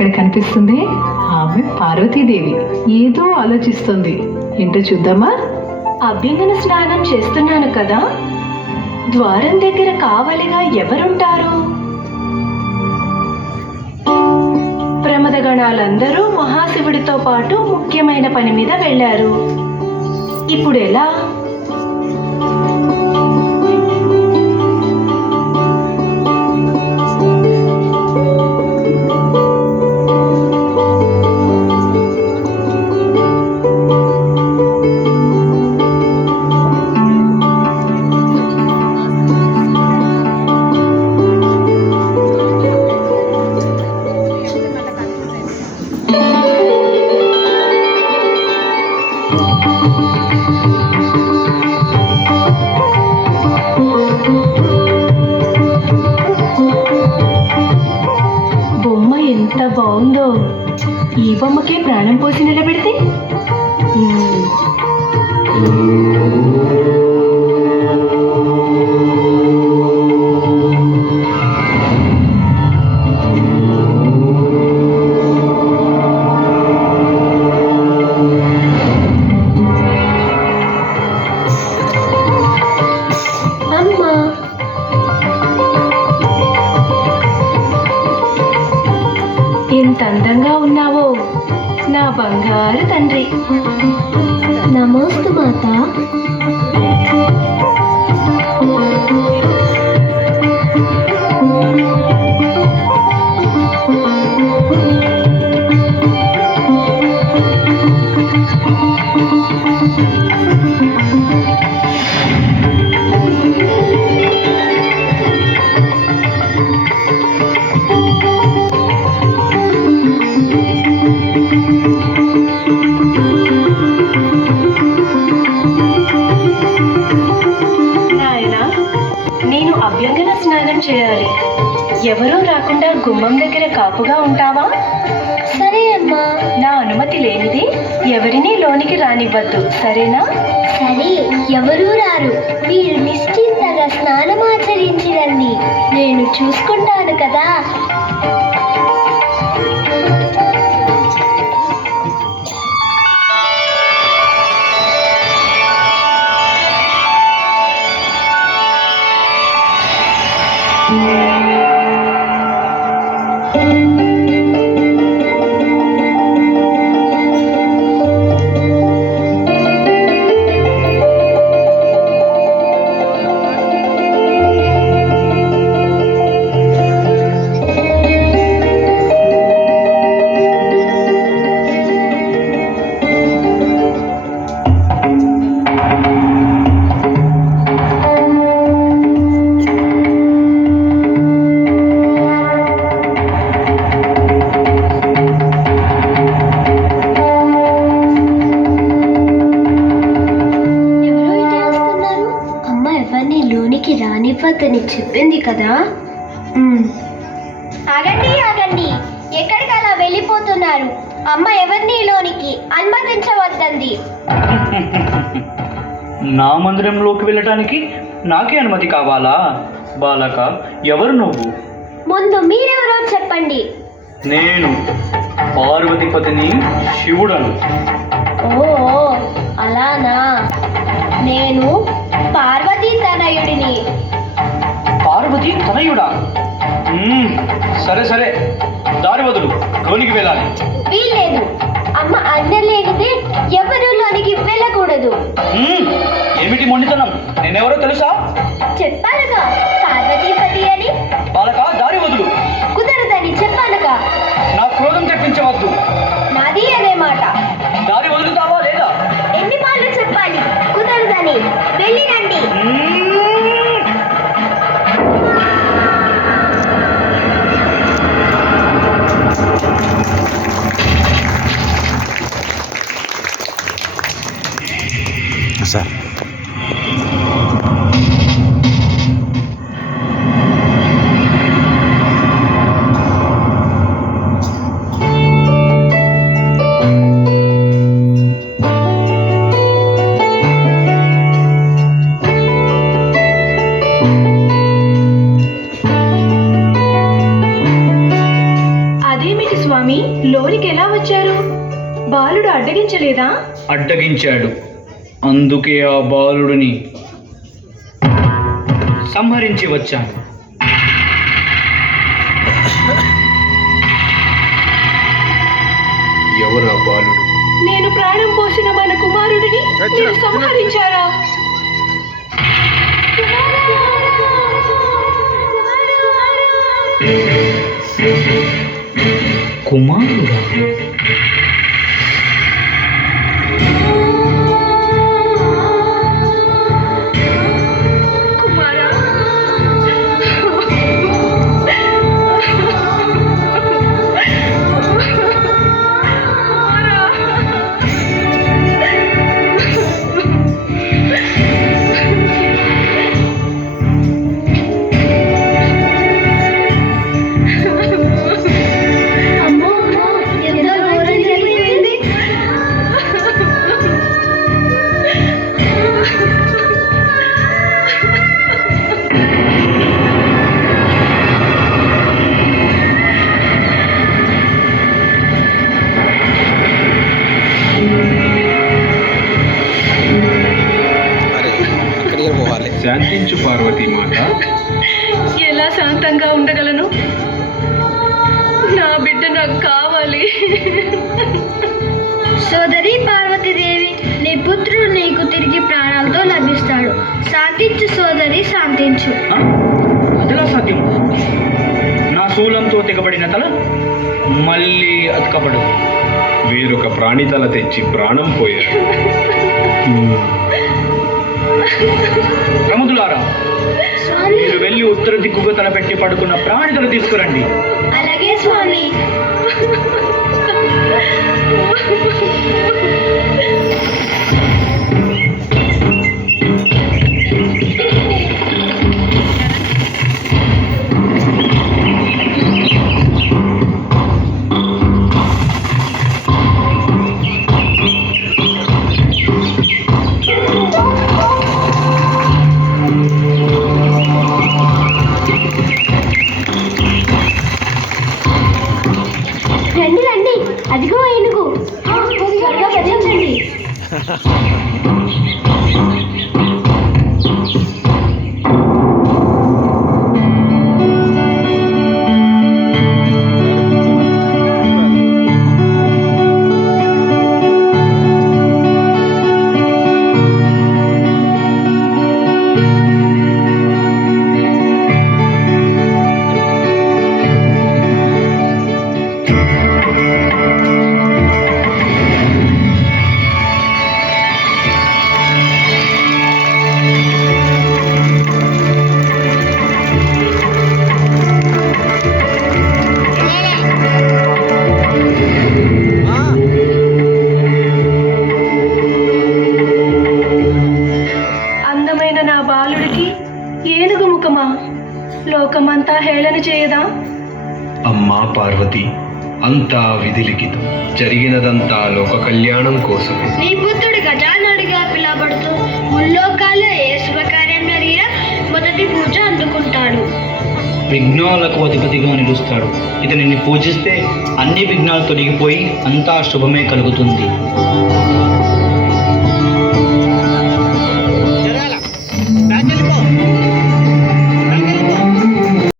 అక్కడ కనిపిస్తుంది? ఆమె పార్వతీదేవి ఏదో ఆలోచిస్తుంది. ఏంటో చూద్దామా? అభ్యంగన స్నానం చేస్తున్నాను కదా, ద్వారం దగ్గర కావలిగా ఎవరుంటారు? ప్రమదగణాలందరూ మహాశివుడితో పాటు ముఖ్యమైన పని మీద వెళ్ళారు. ఇప్పుడు ఎలా? బొమ్మ ఎంత బాగుందో! ఈ బొమ్మకే ప్రాణం పోసి నిలబెడితే అమ్మా, ఎంత అందంగా ఉన్నావో నా బంగారు తండ్రి. నమోస్తు మాత. నాయనా, నేను అభ్యంగన స్నానం చేయాలి. ఎవరూ రాకుండా గుమ్మం దగ్గర కాపుగా ఉంటావా? సరే అమ్మా. నా అనుమతి లేనిది ఎవరినీ లోనికి రానివ్వద్దు, సరేనా? సరే, ఎవరూ రారు. మీరు నిశ్చింతగా స్నానమాచరించి రండి, నేను చూసుకుంటాను కదా. రానివ్వద్దని చెప్పింది కదా. ఆగండి ఆగండి, ఎక్కడికి అలా వెళ్ళిపోతున్నారు? అమ్మ ఎవరిని లోనికి అనుమతించవద్దంది. నా మందిరంలోకి వెళ్ళటానికి నాకే అనుమతి కావాలా? బాలక, ఎవరు నువ్వు? ముందు మీరెవరో చెప్పండి. నేను పార్వతీపతిని, శివుడను. ఓ అలానా? నేను పార్వతీ తనయుడిని. పార్వతీ తనయుడా? సరే సరే, దారి వదులు, లోనికి వెళ్ళాలి. వీల్లేదు, అమ్మ అన్న లేనిదే ఎవరు లోనికి వెళ్ళకూడదు. ఏమిటి మొండితనం? నేనెవరో తెలుసా? చెప్పానుగా, పార్వతీపతి అని. బాలక, దారి వదులు. కుదరదని చెప్పానుగా. నా క్రోధం తెప్పించవద్దు. నాది అదే మాట. దారి వదులుతావా లేదా? ఎన్ని మార్లు చెప్పాలి కుదరదని? వెళ్ళి రండి. సార్, అదేమిటి స్వామి, బాలుడు అడ్డగించలేదా? అడ్డగించాడు. అందుకే ఆ బాలుడిని సంహరించి వచ్చాను. ఎవరా బాలుడు? నేను ప్రాణం పోసిన మన కుమారుడిని మీరు సంహరించారా? కుమారుడా? కుమారా, అమ్మో ఎంత ఘోరం జరిగిపోయింది. అరే అక్కడికి పోవాలి. శాంతించు పార్వతీ మాత. ఎలా శాంతంగా ఉండగలను? నా బిడ్డ నాకు కావాలి. సోదరి పార్వతీదేవి, నీ పుత్రుడు నీకు తిరిగి ప్రాణాలతో లభిస్తాడు. శాంతించు సోదరి, శాంతించు. ఆ? అదెలా సాధ్యం? నా శూలంతో తెగబడిన తల మళ్ళీ అతకబడు. వేరొక ప్రాణి తల తెచ్చి ప్రాణం పోయాడు. ప్రముదులారా, స్వామి, మీరు వెళ్ళి ఉత్తర దిక్కుగా తలపెట్టి పడుకున్న ప్రాణి తల తీసుకురండి. అలాగే స్వామి. రండి రండి, అదిగో ఏనుగు. త్వరగా వచ్చేయండి. అందమైన నా బాలుడికి ఏనుగు ముఖమా? లోకమంతా హేళన చేయదా? అమ్మా పార్వతి, అంతా విధి లిఖితం. జరిగినదంతా లోక కళ్యాణం కోసమే. నీ పుత్రుడు గజానుడిగా పిలువబడుతూ ముల్లోకాల్లో ఏ శుభకార్యం జరిగినా మొదటి పూజ అందుకుంటాడు. విఘ్నాలకు అధిపతిగా నిలుస్తాడు. ఇతనిని పూజిస్తే అన్ని విఘ్నాలు తొలగిపోయి అంతా శుభమే కలుగుతుంది.